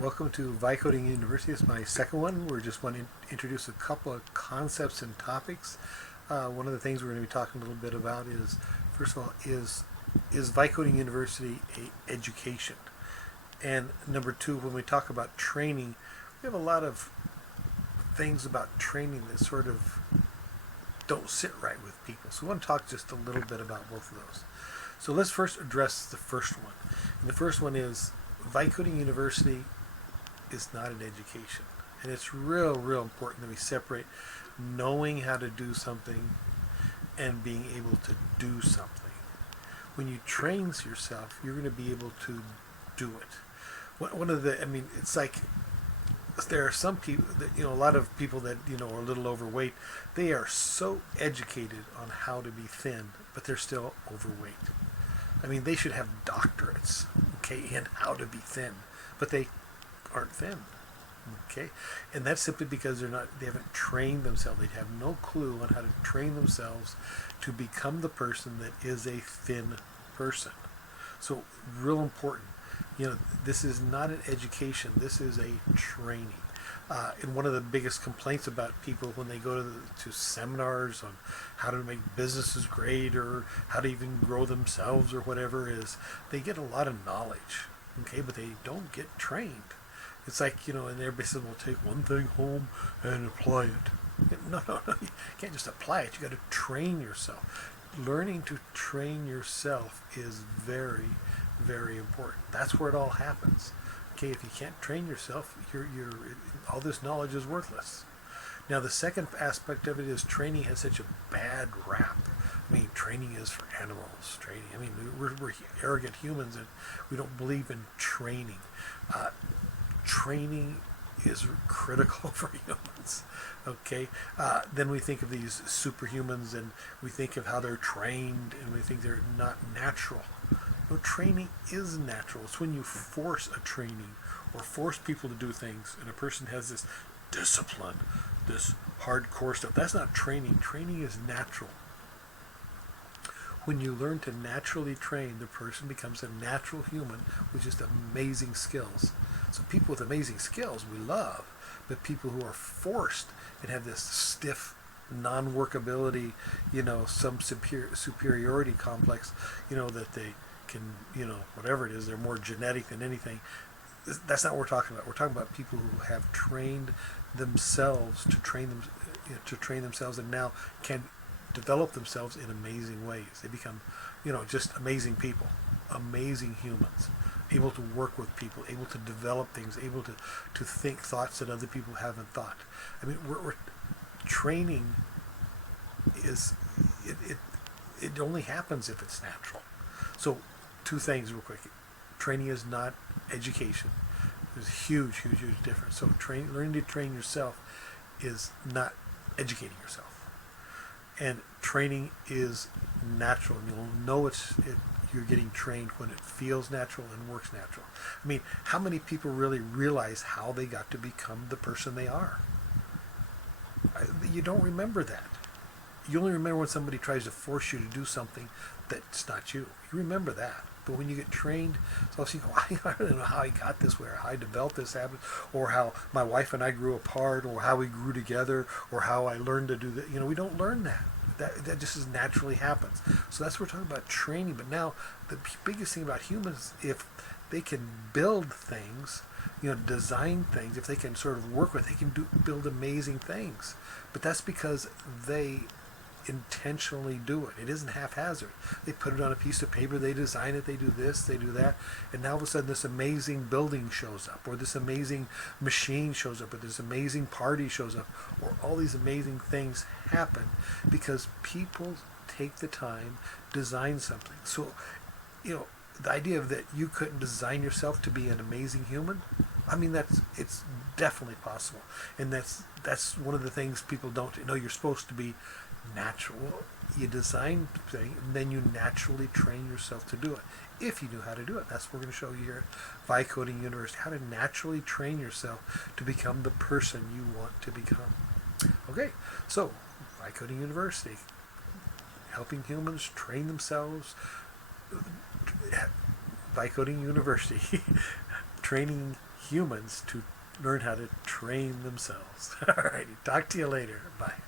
Welcome to Vicoding University. It's my second one. We're just want to introduce a couple of concepts and topics. One of the things we're going to be talking a little bit about is, first of all, is Vicoding University a education? And number two, when we talk about training, we have a lot of things about training that sort of don't sit right with people. So we want to talk just a little bit about both of those. So let's first address the first one. And the first one is Vicoding University is not an education. And it's real important that we separate knowing how to do something and being able to do something. When you train yourself, you're going to be able to do it. It's like there are some people that, a lot of people that, are a little overweight. They are so educated on how to be thin, but they're still overweight. I mean, they should have doctorates, in how to be thin, but they aren't thin, and that's simply because they haven't trained themselves. They have no clue on how to train themselves to become the person that is a thin person. So, real important. This is not an education. This is a training. And one of the biggest complaints about people when they go to seminars on how to make businesses great or how to even grow themselves or whatever is they get a lot of knowledge, but they don't get trained. It's like, and everybody says, well, take one thing home and apply it. No, you can't just apply it. You got to train yourself. Learning to train yourself is very important. That's where it all happens. If you can't train yourself, all this knowledge is worthless. Now, the second aspect of it is training has such a bad rap. Training is for animals. We're arrogant humans and we don't believe in training. Training is critical for humans. Then we think of these superhumans and we think of how they're trained and we think they're not natural. No, training is natural. It's when you force a training or force people to do things and a person has this discipline, this hardcore stuff. That's not training. Training is natural. When you learn to naturally train, the person becomes a natural human with just amazing skills. So people with amazing skills we love, but people who are forced and have this stiff non-workability, some superiority complex, that they can, whatever it is, they're more genetic than anything. That's not what we're talking about. We're talking about people who have trained themselves to train themselves and now can develop themselves in amazing ways. They become, just amazing people, amazing humans, able to work with people, able to develop things, able to think thoughts that other people haven't thought. We're training is it only happens if it's natural. So, two things real quick. Training is not education. There's a huge difference. So, learning to train yourself is not educating yourself. And training is natural. And you'll know you're getting trained when it feels natural and works natural. How many people really realize how they got to become the person they are? You don't remember that. You only remember when somebody tries to force you to do something that's not you. You remember that. But when you get trained, so you go, I don't know how I got this way, or how I developed this habit, or how my wife and I grew apart, or how we grew together, or how I learned to do that. We don't learn that. That just as naturally happens. So that's what we're talking about training. But now, the biggest thing about humans, if they can build things, design things, if they can sort of work with, they can build amazing things. But that's because they intentionally do it. It isn't haphazard. They put it on a piece of paper, they design it, they do this, they do that, and now all of a sudden this amazing building shows up, or this amazing machine shows up, or this amazing party shows up, or all these amazing things happen because people take the time, design something. So, the idea of that you couldn't design yourself to be an amazing human, it's definitely possible. And that's one of the things people don't know. You're supposed to be natural. You design things, and then you naturally train yourself to do it. If you know how to do it, that's what we're going to show you here at Vicoding University, how to naturally train yourself to become the person you want to become. Okay, so Vicoding University, helping humans train themselves. Vicoding University, training humans to learn how to train themselves. All righty. Talk to you later. Bye.